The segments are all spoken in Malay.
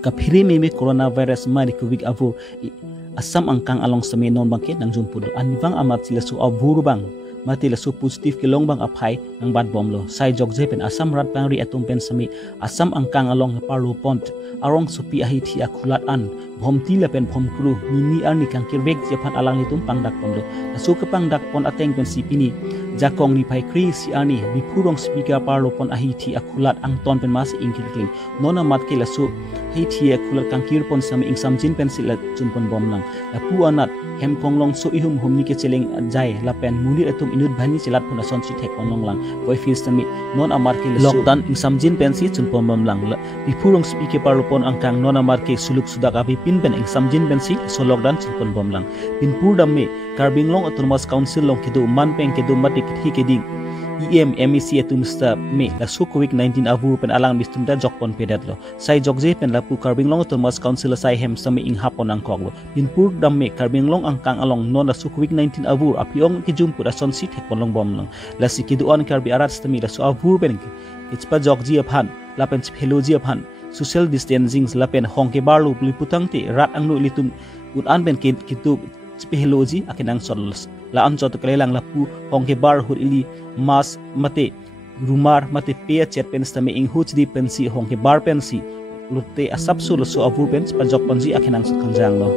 Kapiri meme coronavirus mari kubik avu asam angkang along semi non bangke nang jumpudo anibang amat sila su abur bang mati la su positif kilong bang apai nang bad bom lo sai jogje pen asam rat bang ri atum pen semi asam angkang along parlo pont arong supi ahi thi akhulat an bom ti la pen bom kru mini arni kang kirwek je phat alang litum pangdak pon lo su ke pangdak pon ateng pen sipini jakong ni pai kri si ani bi purong speaker parlo pon ahi thi akhulat ang ton pen mas ingkilkling nona mat ke la su hi thi akhulat kang kir pon sami ing samjin pen sila chumpon bom lang la pu anat hem konglong so ihum humni ke cheleng jai la pen muni atum inut bhani chelat pun ason si thek konglong lang koi fil sami non amar ke lockdown ing samjin pen si chumpon bom lang la bi purong speaker parlo pon angkang non amar ke suluk sudak abi pin pen ing samjin pen si so lockdown chumpon bom lang pin pur dam me Karbing Long Autonomous Council long kedu man peng kedu matik hi keding MEC atum sta me la su COVID-19 avur pen alang bistumda jokpon pedat lo sai jokje pen lapu Karbing Long Autonomous Council sai hem sami ing hapon ang koglo pinpur dam me Karbing Long angkang along non la su COVID-19 avur apiong ki jumpu da son sit hekpon long bom long la si kedu on karbi arat stami la su avur pen kichpa jokji aphan la pen pheloji aphan social distancing la pen hongke barlu liputang te rat angnu litum un an pen kitu pehloji akinang solos la an jot klelang lapu hongke bar hur ili mas mate rumar mate pe chet pen stame ing huch di pensi hongke bar pensi lutte asap sul so avur pen pajok panji akinang kanjang lo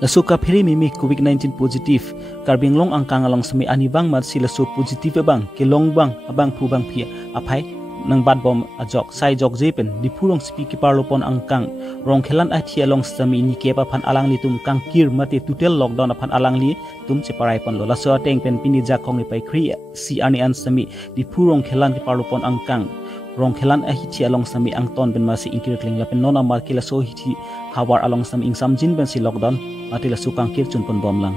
Lasu kaphiri mimi COVID-19 positif karbing long angkang along sami anibang mat si lasu positif bang kilong bang abang pu bang phi aphai nang bad bom ajok sai jok jepen di pulong spi ki parlopon angkang rong khelan a thi along sami ni ke pa phan alang li tum kang kir mate tutel lockdown aphan alang li tum che parai pon lo lasu ateng pen pini ja khong ni pai khri si ani an sami di purong khelan ki parlopon angkang rong khelan a hi thi along sami ang ton ben ma si inkir kling la pen nona mar ki la so hi thi hawar along sami ing sam jin ben si lockdown atila sukang kir chun pon bom lang.